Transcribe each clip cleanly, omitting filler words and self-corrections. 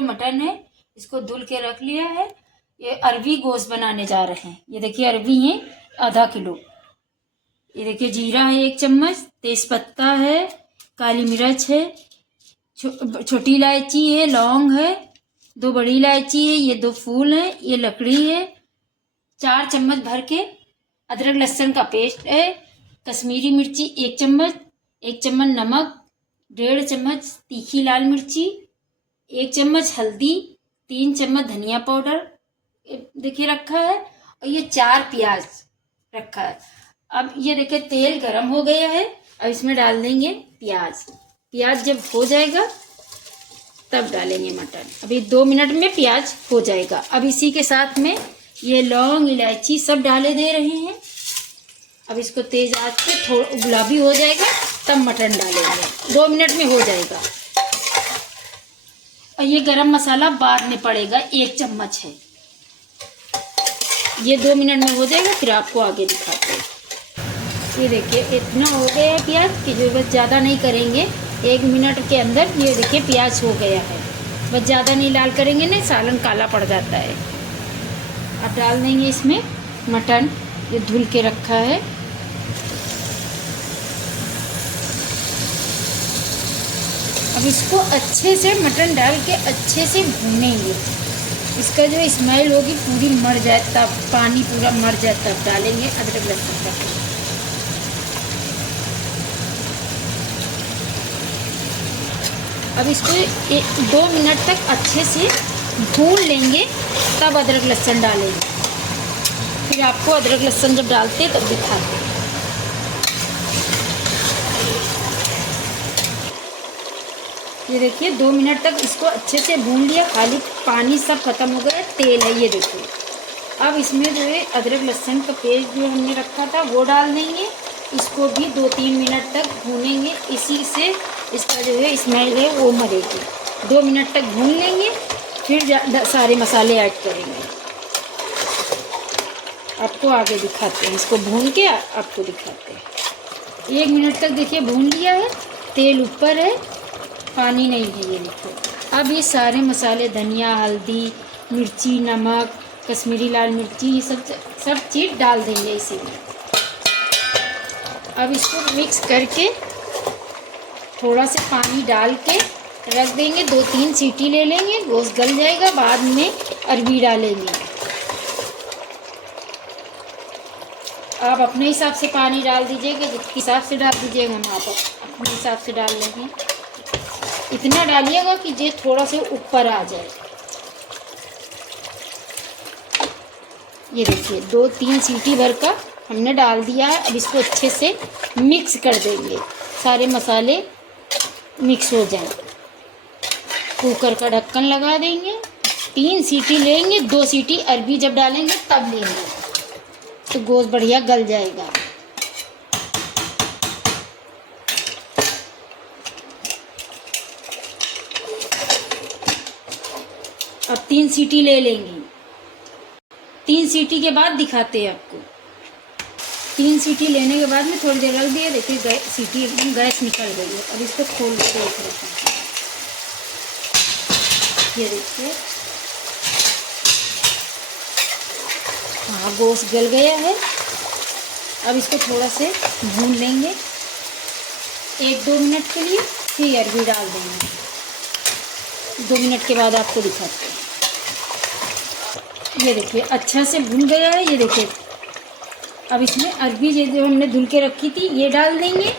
Kilo mutton है, इसको धुल के रख लिया है। ये अरबी गोश्त बनाने जा रहे हैं। ये देखिए अरबी है आधा किलो। ये देखिए जीरा है 1 चम्मच, तेज़पत्ता है, काली मिर्च है, छोटी इलायची है, लौंग है, 2 बड़ी इलायची है, ये 2 फूल है, ये लकड़ी है, 4 चम्मच भर के अदरक लहसुन का पेस्ट है, कश्मीरी मिर्ची 1 चम्मच, 1 चम्मच नमक, 1.5 चम्मच तीखी लाल मिर्ची, 1 चम्मच हल्दी, 3 चम्मच धनिया पाउडर देखिए रखा है, और ये 4 प्याज रखा है। अब ये देखिए तेल गरम हो गया है। अब इसमें डाल देंगे प्याज। प्याज जब हो जाएगा तब डालेंगे मटन। अभी 2 मिनट में प्याज हो जाएगा। अब इसी के साथ में ये लौंग इलायची सब डाले दे रहे हैं। अब इसको तेज आंच पे थोड़ा गुलाबी हो जाएगा तब मटन डालेंगे। 2 मिनट में हो जाएगा। और ये गरम मसाला बाद में पड़ेगा, 1 चम्मच है। ये 2 मिनट में हो जाएगा, फिर आपको आगे दिखाते हैं। ये देखिए इतना हो गया है प्याज की जो बस ज़्यादा नहीं करेंगे। 1 मिनट के अंदर ये देखिए प्याज हो गया है। बस ज़्यादा नहीं लाल करेंगे ना, सालन काला पड़ जाता है। अब डाल देंगे इसमें मटन ये धुल के रखा है। अब इसको अच्छे से मटन डाल के अच्छे से भूनेंगे। इसका जो स्मेल होगी पूरी मर जाए तब, पानी पूरा मर जाए तब डालेंगे अदरक लहसुन का पेस्ट। अब इसको 2 मिनट तक अच्छे से भून लेंगे तब अदरक लहसुन डालेंगे। फिर आपको अदरक लहसुन जब डालते हैं तब दिखाते हैं। ये देखिए 2 मिनट तक इसको अच्छे से भून लिया, खाली पानी सब खत्म हो गया, तेल है ये देखिए। अब इसमें जो है अदरक लहसुन का पेस्ट जो हमने रखा था वो डाल देंगे। इसको भी 2-3 मिनट तक भूनेंगे। इसी से इसका जो है स्मेल है वो मरेगी। 2 मिनट तक भून लेंगे, फिर सारे मसाले ऐड करेंगे। आपको आगे दिखाते हैं, इसको भून के आपको दिखाते हैं। 1 मिनट तक देखिए भून लिया है, तेल ऊपर है, पानी नहीं है ये देखो। अब ये सारे मसाले धनिया, हल्दी, मिर्ची, नमक, कश्मीरी लाल मिर्ची ये सब चीज़ डाल देंगे इसी में। अब इसको मिक्स करके थोड़ा सा पानी डाल के रख देंगे। 2-3 सीटी ले लेंगे, गोश्त गल जाएगा। बाद में अरबी डालेंगे। आप अपने हिसाब से पानी डाल दीजिएगा, जिसके हिसाब से डाल दीजिएगा, हम आप अपने हिसाब से डाल लेंगे। इतना डालिएगा कि ये थोड़ा सा ऊपर आ जाए। ये देखिए 2-3 सीटी भर का हमने डाल दिया है। अब इसको अच्छे से मिक्स कर देंगे, सारे मसाले मिक्स हो जाएं। कुकर का ढक्कन लगा देंगे, 3 सीटी लेंगे। 2 सीटी अरबी जब डालेंगे तब लेंगे तो गोश्त बढ़िया गल जाएगा। अब 3 सीटी ले लेंगे। 3 सीटी के बाद दिखाते हैं आपको। 3 सीटी लेने के बाद में थोड़ी देर रख दिए। देखिए सीटी एकदम गैस निकल गई है। अब इसको खोल के देख रहे हैं। ये देखिए हाँ गोश्त गल गया है। अब इसको थोड़ा से भून लेंगे 1-2 मिनट के लिए, फिर अरबी डाल देंगे। 2 मिनट के बाद आपको दिखाते हैं। ये देखिए अच्छा से भून गया है। ये देखिए अब इसमें अरबी जो हमने धुल के रखी थी ये डाल देंगे।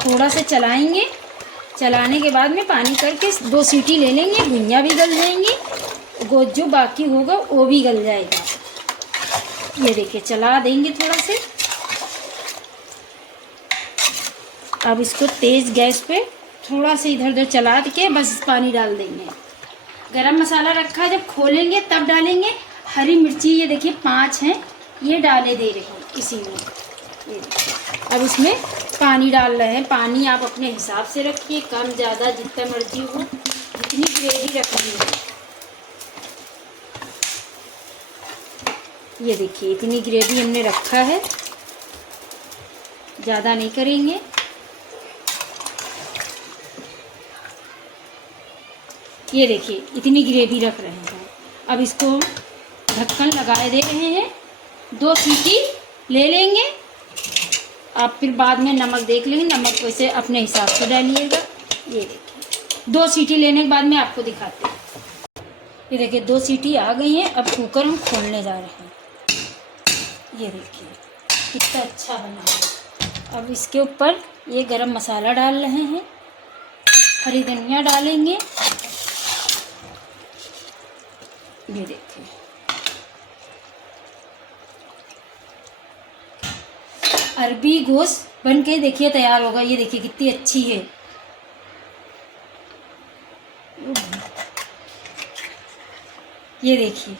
थोड़ा सा चलाएंगे, चलाने के बाद में पानी करके 2 सीटी ले लेंगे। भुंजा भी गल जाएंगी, गोश्त जो बाकी होगा वो भी गल जाएगा। ये देखिए चला देंगे थोड़ा से। अब इसको तेज़ गैस पे थोड़ा सा इधर उधर चला के बस पानी डाल देंगे। गरम मसाला रखा है, जब खोलेंगे तब डालेंगे। हरी मिर्ची ये देखिए 5 हैं, ये डाले दे रहे हैं इसी में। ये अब इसमें पानी डाल रहे हैं। पानी आप अपने हिसाब से रखिए, कम ज़्यादा जितना मर्जी हो, जितनी ग्रेवी रखनी है। ये देखिए इतनी ग्रेवी हमने रखा है, ज़्यादा नहीं करेंगे। ये देखिए इतनी ग्रेवी रख रहे हैं। अब इसको ढक्कन लगाए दे रहे हैं, 2 सीटी ले लेंगे। आप फिर बाद में नमक देख लेंगे, नमक वैसे अपने हिसाब से डालिएगा। ये देखिए 2 सीटी लेने के बाद में आपको दिखाते हैं। ये देखिए 2 सीटी आ गई हैं। अब कुकर हम खोलने जा रहे हैं। ये देखिए कितना अच्छा बना है। अब इसके ऊपर ये गरम मसाला डाल रहे हैं, हरी धनिया डालेंगे। ये देखिए अरबी गोश्त बन के देखिए तैयार होगा। ये देखिए कितनी अच्छी है। ये देखिए